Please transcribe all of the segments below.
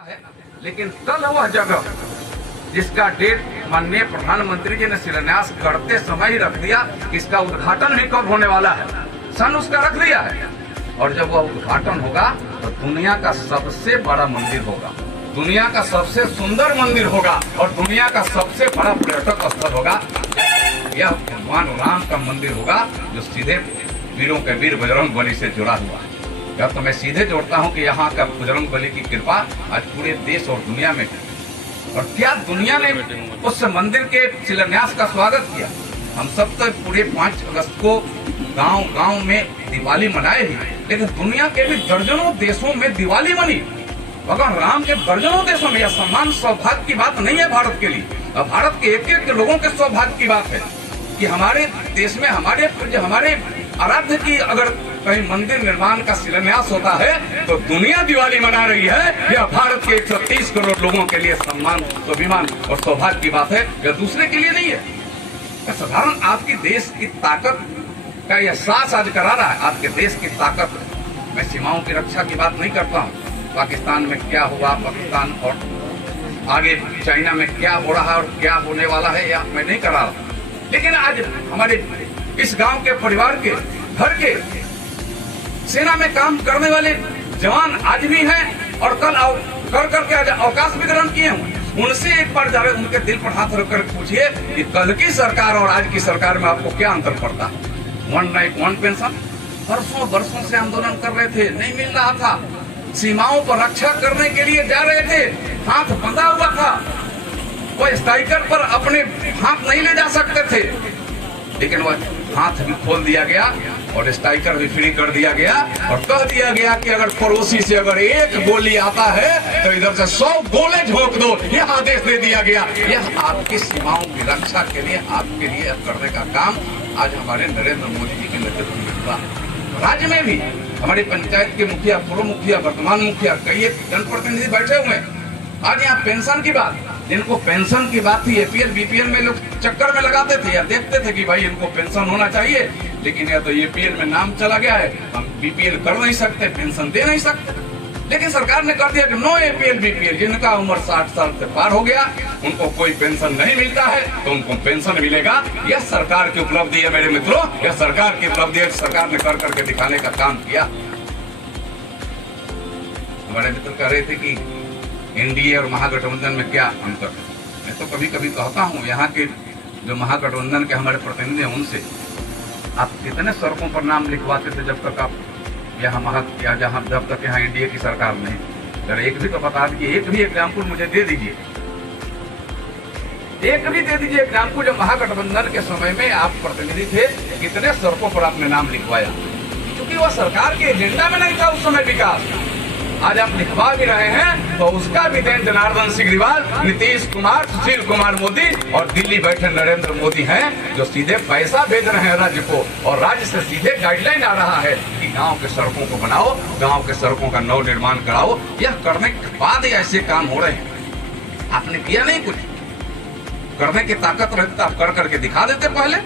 है, लेकिन कल वह जगह जिसका डेट माननीय प्रधानमंत्री जी ने शिलान्यास करते समय ही रख दिया, इसका उद्घाटन भी कब होने वाला है, सन उसका रख दिया है। और जब वह उद्घाटन होगा तो दुनिया का सबसे बड़ा मंदिर होगा, दुनिया का सबसे सुंदर मंदिर होगा और दुनिया का सबसे बड़ा पर्यटक स्थल होगा। यह भगवान राम का मंदिर होगा जो सीधे वीरों के वीर बजरंग बली से जुड़ा हुआ है। यह तो मैं सीधे जोड़ता हूँ कि यहाँ का बजरंग बली की कृपा आज पूरे देश और दुनिया में है। और क्या दुनिया ने उस मंदिर के शिलान्यास का स्वागत किया। हम सब तो पूरे 5 अगस्त को गांव-गांव में दिवाली मनाए ही, लेकिन दुनिया के भी दर्जनों देशों में दिवाली मनी। भगवान राम के दर्जनों देशों में यह सम्मान सौभाग्य की बात नहीं है भारत के लिए। अब भारत के एक-एक लोगों के सौभाग्य की बात है कि हमारे देश में हमारे आराध्य की अगर कहीं मंदिर निर्माण का शिलान्यास होता है तो दुनिया दिवाली मना रही है। यह भारत के 130 करोड़ लोगों के लिए सम्मान, स्वाभिमान और सौभाग्य की बात है, यह दूसरे के लिए नहीं है। साधारण आपकी देश की ताकत का एहसास आज करा रहा है। आपके देश की ताकत, मैं सीमाओं की रक्षा की बात नहीं करता हूँ, पाकिस्तान में क्या हुआ, पाकिस्तान और आगे चाइना में क्या हो रहा है और क्या होने वाला है, यह मैं नहीं करा रहा। लेकिन आज हमारे इस गांव के परिवार के घर के सेना में काम करने वाले जवान आज भी हैं और कल करके आज अवकाश भी ग्रहण किए हुए। उनसे एक बार जाकर उनके दिल पर हाथ रखकर पूछिए कि कल की सरकार और आज की सरकार में आपको क्या अंतर पड़ता है। 1 नाइट 1 पेंशन बरसों से आंदोलन कर रहे थे, नहीं मिल रहा था। सीमाओं पर रक्षा करने के लिए जा रहे थे, हाथ बंधा हुआ था, कोई स्ट्राइकर पर अपने हाथ नहीं ले जा सकते थे, लेकिन वह हाथ भी खोल दिया गया और स्ट्राइकर भी फ्री कर दिया गया और कह दिया गया कि अगर पड़ोसी से अगर एक गोली आता है तो इधर से 100 गोले झोंक दो, यह आदेश दे दिया गया। यह आपकी सीमाओं की रक्षा के लिए, आपके लिए करने का काम आज हमारे नरेंद्र मोदी जी के नेतृत्व में हुआ। राज्य में भी हमारी पंचायत के मुखिया, पूर्व मुखिया, वर्तमान मुखिया, कई जनप्रतिनिधि बैठे हुए हैं। आज यहाँ पेंशन की बात, जिनको पेंशन की बात थी, एपीएल बीपीएल में लोग चक्कर में लगाते थे या देखते थे कि भाई इनको पेंशन होना चाहिए, लेकिन यह तो एपीएल में नाम चला गया है, हम बीपीएल कर नहीं सकते, पेंशन दे नहीं सकते। लेकिन सरकार ने कर दिया कि नो एपीएल बीपीएल, जिनका उम्र 60 साल से पार हो गया उनको कोई पेंशन नहीं मिलता है तो उनको पेंशन मिलेगा। यह सरकार की उपलब्धि है मेरे मित्रों, यह सरकार की उपलब्धि है। सरकार ने कर करके दिखाने का काम किया। हमारे मित्र कह रहे थे कि एनडीए और महागठबंधन में क्या अंतर है। मैं तो कभी कभी कहता हूँ, यहाँ के जो महागठबंधन के हमारे प्रतिनिधि हैं उनसे, आप कितने सड़कों पर नाम लिखवाते थे जब तक आप यहाँ जब तक यहाँ एनडीए की सरकार नहीं। अगर एक भी तो बता दीजिए, एक भी एग्जाम्पल मुझे दे दीजिए, एक भी दे दीजिए एग्जाम्पल जो महागठबंधन के समय में आप प्रतिनिधि थे, कितने सड़कों पर आपने नाम लिखवाया। क्योंकि वह सरकार के एजेंडा में नहीं था उस समय विकास। आज आप लिखवा भी रहे हैं तो उसका भी देन जनार्दन सिग्रीवाल, नीतीश कुमार, सुशील कुमार मोदी और दिल्ली बैठे नरेंद्र मोदी हैं, जो सीधे पैसा भेज रहे हैं राज्य को और राज्य से सीधे गाइडलाइन आ रहा है कि गांव के सड़कों को बनाओ, गांव के सड़कों का नव निर्माण कराओ। यह करने के बाद ही ऐसे काम हो रहे हैं। आपने किया नहीं, कुछ करने की ताकत रहती तो आप कर करके दिखा देते पहले।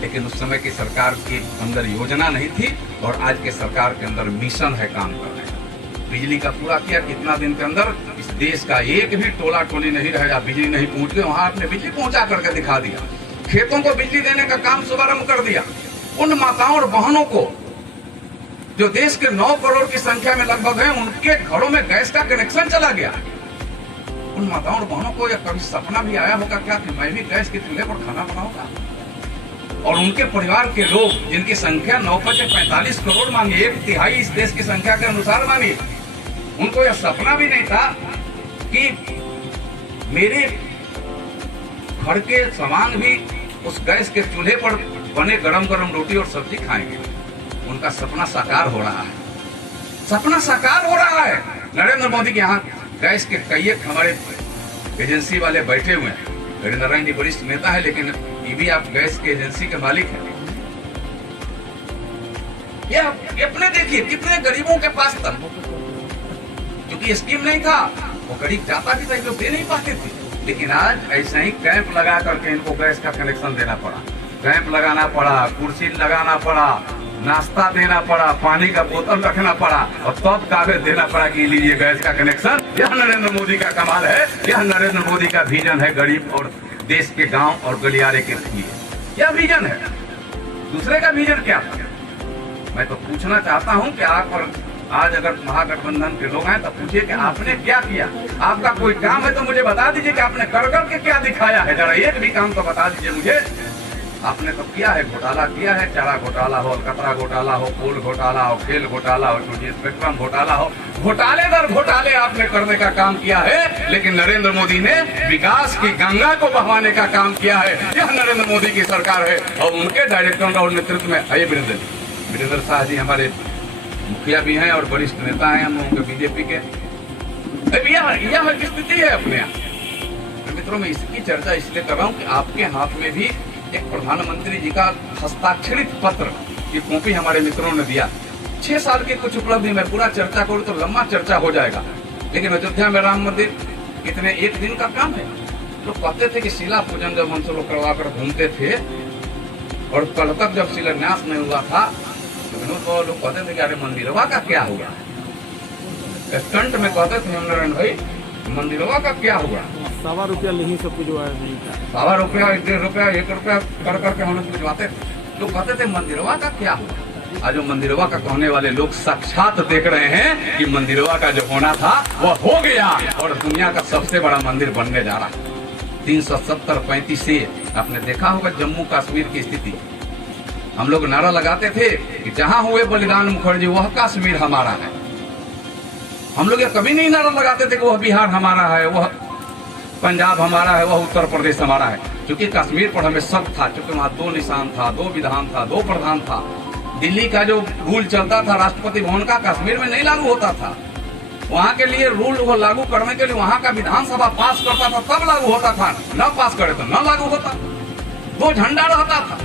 लेकिन उस समय की सरकार के अंदर योजना नहीं थी और आज के सरकार के अंदर मिशन है काम करने का। बिजली का पूरा किया, कितना दिन के अंदर इस देश का एक भी टोला टोली नहीं रहा, बिजली नहीं पहुंच गई, वहां आपने बिजली पहुंचा करके दिखा दिया। खेतों को बिजली देने का काम शुभारंभ कर दिया। उन माताओं और बहनों को जो देश के 9 करोड़ की संख्या में लगभग है, उनके घरों में गैस का कनेक्शन चला गया। उन माताओं और बहनों को यह कभी सपना भी आया होगा क्या कि मैं भी गैस के चूल्हे पर खाना बनाऊंगा। और उनके परिवार के लोग जिनकी संख्या 9-45 करोड़ मानिए, 1/3 इस देश की संख्या के अनुसार मानिए, उनको यह सपना भी नहीं था कि मेरे घर के सामान भी उस गैस के चूल्हे पर बने गरम गरम रोटी और सब्जी खाएंगे। उनका सपना साकार हो रहा है, सपना साकार हो रहा है। नरेंद्र मोदी के यहाँ गैस के कई हमारे एजेंसी वाले बैठे हुए हैं। हरिंदर राय जी वरिष्ठ नेता है, लेकिन ये भी आप गैस के एजेंसी के मालिक हैं। ये अपने देखिए कितने गरीबों के पास था, क्योंकि स्कीम नहीं था, वो गरीब जाता भी था, लोग दे नहीं पाते थे। लेकिन आज ऐसा ही कैंप लगा करके इनको गैस का कनेक्शन देना पड़ा, कैंप लगाना पड़ा, कुर्सी लगाना पड़ा, नाश्ता देना पड़ा, पानी का बोतल रखना पड़ा और तब कागज देना पड़ा कि लीजिए गैस का कनेक्शन। यह नरेंद्र मोदी का कमाल है, यह नरेंद्र मोदी का विजन है गरीब और देश के गांव और गलियारे के लिए। यह विजन है, दूसरे का विजन क्या था? मैं तो पूछना चाहता हूं कि आप और आज अगर महागठबंधन के लोग हैं तो पूछिए कि आपने क्या किया। आपका कोई काम है तो मुझे बता दीजिए कि आपने कर के क्या दिखाया है। जरा एक भी काम तो बता दीजिए मुझे। आपने तो किया है, घोटाला किया है, चारा घोटाला हो, अलकतरा घोटाला हो, कोल घोटाला हो, खेल घोटाला हो, स्पेक्ट्रम घोटाला हो, घोटाले दर घोटाले आपने करने का काम किया है। लेकिन नरेंद्र मोदी ने विकास की गंगा को बहाने का काम किया है। यह नरेंद्र मोदी की सरकार है और उनके डायरेक्टर और नेतृत्व में है। वीरेंद्र शाह जी हमारे मुखिया भी हैं और वरिष्ठ नेता हैं हम लोगों के बीजेपी के। यह स्थिति है अपने यहाँ। मित्रों में इसकी चर्चा इसलिए कर रहा हूँ कि आपके हाथ में भी एक प्रधानमंत्री जी का हस्ताक्षरित पत्र की कॉपी हमारे मित्रों ने दिया। 6 साल की कुछ उपलब्धि में पूरा चर्चा करूँ तो लंबा चर्चा हो जाएगा। लेकिन अयोध्या में राम मंदिर कितने एक दिन का काम है। लोग कहते थे कि शिला पूजन जब हमसे लोग करवा कर घूमते थे और कल तक जब शिलान्यास नहीं हुआ था तो लोग कहते थे कि अरे मंदिरवा का क्या हुआ। स्टंट में कहते थे हम नारायण भाई मंदिरवा का क्या हुआ। ₹1.25 नहीं सब कुछ नहीं था। ₹1.25 ₹1.5 ₹1 कर करके हम लोग भिजवाते थे। लोग कहते थे मंदिरवा का क्या हुआ। आज जो मंदिरवा का कहने वाले लोग साक्षात देख रहे हैं कि मंदिरवा का जो होना था वह हो गया और दुनिया का सबसे बड़ा मंदिर बनने जा रहा है। 370-35 से आपने देखा होगा जम्मू कश्मीर की स्थिति। हम लोग नारा लगाते थे कि जहां हुए बलिदान मुखर्जी वह कश्मीर हमारा है। हम लोग ये कभी नहीं नारा लगाते थे कि वह बिहार हमारा है, वह पंजाब हमारा है, वह उत्तर प्रदेश हमारा है। क्योंकि कश्मीर पर हमें शक था, क्योंकि वहाँ 2 निशान था, 2 विधान था, 2 प्रधान था। दिल्ली का जो रूल चलता था राष्ट्रपति भवन का कश्मीर में नहीं लागू होता था। वहाँ के लिए रूल वो लागू करने के लिए वहाँ का विधानसभा पास करता था तब लागू होता था, न पास करे तो न लागू होता। 2 झंडा रहता था।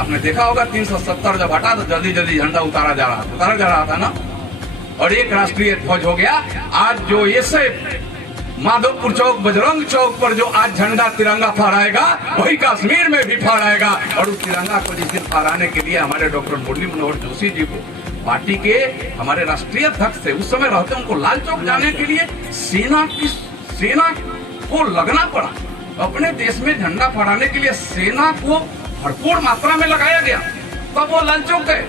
आपने देखा होगा 370 जब हटा तो जल्दी जल्दी झंडा उतारा जा रहा था ना। और एक राष्ट्रीय ध्वज हो गया। आज जो ऐसे माधोपुर चौक बजरंग चौक पर जो आज झंडा तिरंगा फहराएगा वही कश्मीर में भी फहराएगा। और उस तिरंगा को जिस दिन फहराने के लिए हमारे डॉक्टर मुरली मनोहर जोशी जी को पार्टी के हमारे राष्ट्रीय अध्यक्ष से उस समय रहते उनको लाल चौक जाने के लिए सेना को लगना पड़ा। अपने देश में झंडा फहराने के लिए सेना को भरपूर मात्रा में लगाया गया, तब वो लाल चौक गए।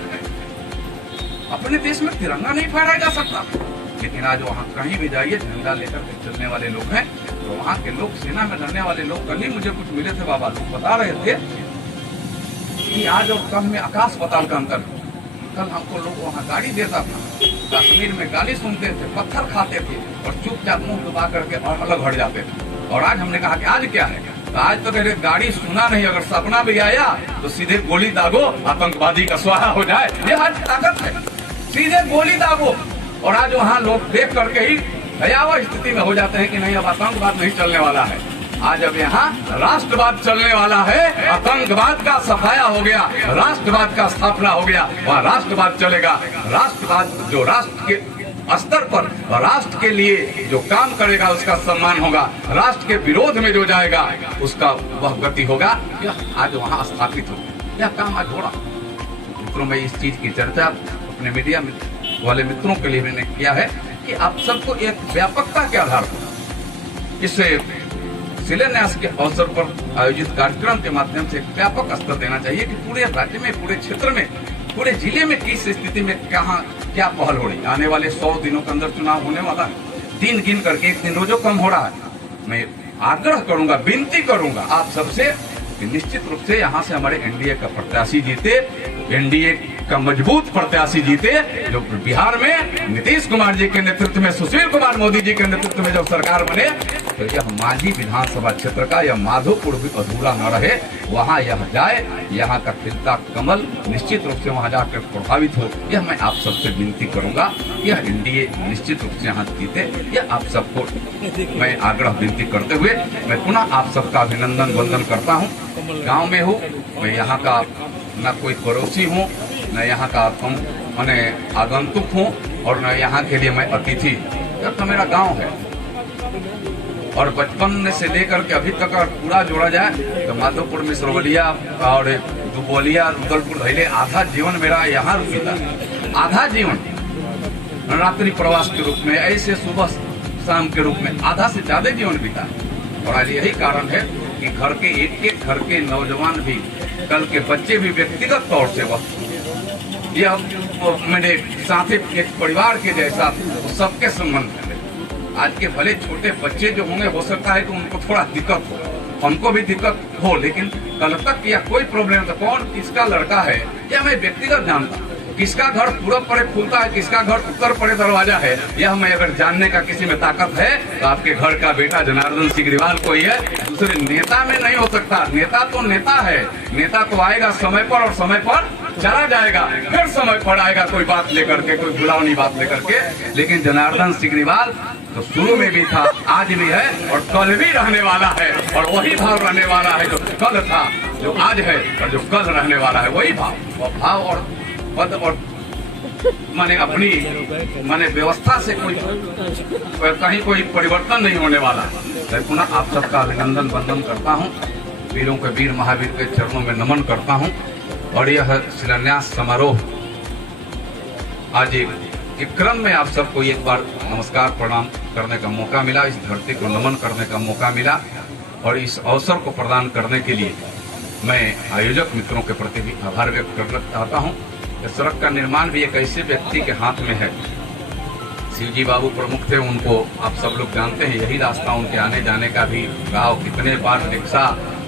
अपने देश में तिरंगा नहीं फहराया जा सकता। लेकिन आज वहाँ कहीं भी जाइए झंडा लेकर के चलने वाले लोग हैं। तो वहाँ के लोग, सेना में रहने वाले लोग, कल ही मुझे कुछ मिले थे बाबा, लोग बता रहे थे कि आज और कल में आकाश पाताल का अंतर। कल हमको लोग वहाँ गाड़ी देता था, कश्मीर में गाली सुनते थे, पत्थर खाते थे और चुपचाप मुंह दबा करके अलग हट जाते थे। और आज हमने कहा कि आज क्या है, तो आज तो मेरे गाड़ी सुना नहीं, अगर सपना भी आया तो सीधे गोली दागो, आतंकवादी का स्वाहा हो जाए। ये आज ताकत है, सीधे गोली दागो। और आज वहाँ लोग देख करके ही भयावह स्थिति में हो जाते हैं कि नहीं अब आतंकवाद नहीं चलने वाला है। आज अब यहाँ राष्ट्रवाद चलने वाला है। आतंकवाद का सफाया हो गया, राष्ट्रवाद का स्थापना हो गया। वहाँ राष्ट्रवाद चलेगा। राष्ट्रवाद जो राष्ट्र के स्तर पर राष्ट्र के लिए जो काम करेगा उसका सम्मान होगा। राष्ट्र के विरोध में जो जाएगा उसका वह गति होगा। यह आज वहाँ स्थापित हो गया, यह काम आज हो रहा। मित्रों में इस चीज की चर्चा अपने मीडिया वाले मित्रों के लिए मैंने किया है कि आप सबको एक व्यापकता के आधार पर इस शिलान्यास के अवसर पर आयोजित कार्यक्रम के माध्यम से व्यापक स्तर देना चाहिए कि पूरे राज्य में, पूरे क्षेत्र में, पूरे जिले में किस स्थिति में क्या पहल हो रही। आने वाले 100 दिनों के अंदर चुनाव होने वाला है। दिन गिन करके एक दिन रोजो कम हो रहा है। मैं आग्रह करूंगा, विनती करूंगा आप सबसे निश्चित रूप से यहाँ से हमारे एनडीए का प्रत्याशी जीते, एनडीए का मजबूत प्रत्याशी जीते। जो बिहार में नीतीश कुमार जी के नेतृत्व में, सुशील कुमार मोदी जी के नेतृत्व में जब सरकार बने तो यह मांझी विधानसभा क्षेत्र का यह माधोपुर भी अधूरा न रहे। वहाँ यह जाए, यहाँ का खिलता कमल निश्चित रूप से वहाँ जाकर प्रभावित हो। यह मैं आप सबसे विनती करूंगा। यह एनडीए निश्चित रूप से यहाँ जीते, यह आप सबको मैं आग्रह विनती करते हुए मैं पुनः आप सबका अभिनंदन वंदन करता हूँ। गाँव में हूँ मैं, यहाँ का न कोई पड़ोसी हूँ, न यहाँ का मैंने आगंतुक हूँ और न यहाँ के लिए मैं अतिथि। यह तो मेरा गांव है और बचपन से लेकर के अभी तक अगर पूरा जोड़ा जाए तो माधोपुर में सरवलिया और दुबोलिया रुदलपुर धैले आधा जीवन मेरा यहाँ बीता, आधा जीवन रात्रि प्रवास के रूप में, ऐसे सुबह शाम के रूप में आधा से ज्यादा जीवन बीता। और आज यही कारण है कि घर के एक घर के नौजवान भी, कल के बच्चे भी व्यक्तिगत तौर से वह यह मेरे साथ एक परिवार के जैसा सबके संबंध है। आज के भले छोटे बच्चे जो होंगे, हो सकता है कि उनको थोड़ा दिक्कत हो, हमको भी दिक्कत हो, लेकिन कल तक या कोई प्रॉब्लम तो कौन किसका लड़का है यह मैं व्यक्तिगत जानता, किसका घर पूरब पड़े खुलता है, किसका घर उत्तर पड़े दरवाजा है, यह मैं अगर जानने का किसी में ताकत है तो आपके घर का बेटा जनार्दन सिग्रीवाल कोई है, दूसरे नेता में नहीं हो सकता। नेता तो नेता है, नेता तो आएगा समय पर और समय पर चला जाएगा, फिर समय पर आएगा कोई बात लेकर के, कोई बुलावनी बात लेकर के। लेकिन जनार्दन सिग्रीवाल तो शुरू में भी था, आज भी है और कल भी रहने वाला है, और वही भाव रहने वाला है जो कल था, जो आज है और जो कल रहने वाला है, वही भाव। और भाव और पद और माने अपनी माने व्यवस्था से कोई कहीं कोई परिवर्तन नहीं होने वाला। मैं पुनः आप सबका अभिनंदन वंदन करता हूँ, वीरों के वीर महावीर के चरणों में नमन करता हूँ। और यह शिलान्यास समारोह आज एक क्रम में आप सबको एक बार नमस्कार प्रणाम करने का मौका मिला, इस धरती को नमन करने का मौका मिला, और इस अवसर को प्रदान करने के लिए मैं आयोजक मित्रों के प्रति भी आभार व्यक्त करना चाहता हूँ। सड़क का निर्माण भी एक ऐसे व्यक्ति के हाथ में है, शिवजी बाबू प्रमुख थे, उनको आप सब लोग जानते हैं, यही रास्ता उनके आने जाने का भी रहा। कितने बार रिक्शा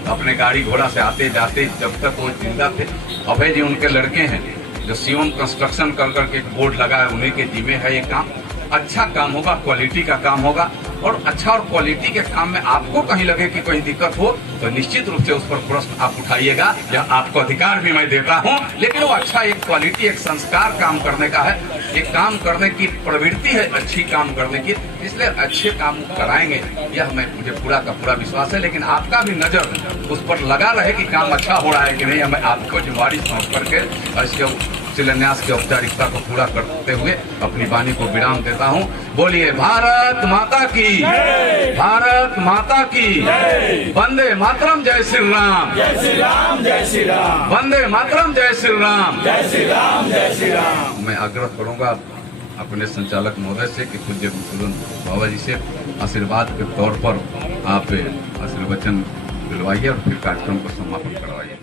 अपने गाड़ी घोड़ा से आते जाते, जब तक वो जिंदा थे। अभय जी उनके लड़के हैं जो सीओन कंस्ट्रक्शन कर करके बोर्ड लगा है, उन्हीं के जिम्मे है ये काम। अच्छा काम होगा, क्वालिटी का काम होगा, और अच्छा और क्वालिटी के काम में आपको कहीं लगे कि कोई दिक्कत हो तो निश्चित रूप से उस पर प्रश्न आप उठाइएगा, या आपको अधिकार भी मैं देता हूं, लेकिन वो अच्छा एक क्वालिटी, एक संस्कार काम करने का है, एक काम करने की प्रवृत्ति है, अच्छी काम करने की, इसलिए अच्छे काम कराएंगे, यह मुझे पूरा का पूरा विश्वास है। लेकिन आपका भी नजर उस पर लगा रहे कि काम अच्छा हो रहा है कि नहीं, मैं आपको जिम्मेवारी समझ करके इसके शिलान्यास की औपचारिकता को पूरा करते हुए अपनी वाणी को विराम देता हूँ। बोलिए भारत माता की, भारत माता की, वंदे मातरम, जय श्री राम, जय श्री राम, जय श्री राम, वंदे मातरम, जय श्री राम, जय श्री राम, जय श्री राम। मैं आग्रह करूंगा अपने संचालक महोदय से कि पूज्य बाबा जी से आशीर्वाद के तौर पर आप आशीर्वचन दिलवाइए और फिर कार्यक्रम को समापन करवाइए।